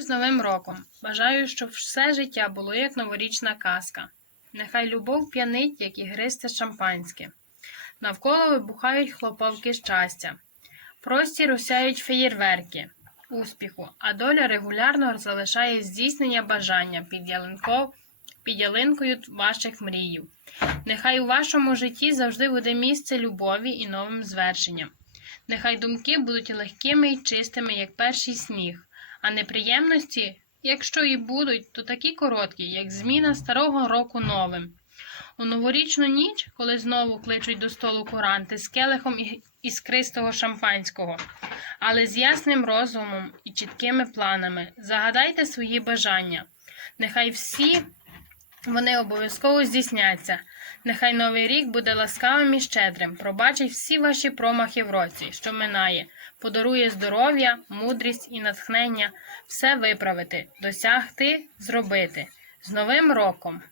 З Новим роком! Бажаю, щоб все життя було як новорічна казка. Нехай любов п'янить, як ігристе шампанське. Навколо вибухають хлопавки щастя. Простір осяють феєрверки, успіху, а доля регулярно залишає здійснення бажання під, ялинко, під ялинкою ваших мріїв. Нехай у вашому житті завжди буде місце любові і новим звершенням. Нехай думки будуть легкими і чистими, як перший сніг, а неприємності, якщо і будуть, то такі короткі, як зміна старого року новим. У новорічну ніч, коли знову кличуть до столу куранти з келихом іскристого шампанського, але з ясним розумом і чіткими планами, загадайте свої бажання. Нехай всі вони обов'язково здійсняться. Нехай новий рік буде ласкавим і щедрим, пробачить всі ваші промахи в році, що минає, подарує здоров'я, мудрість і натхнення все виправити, досягти, зробити. З Новим роком!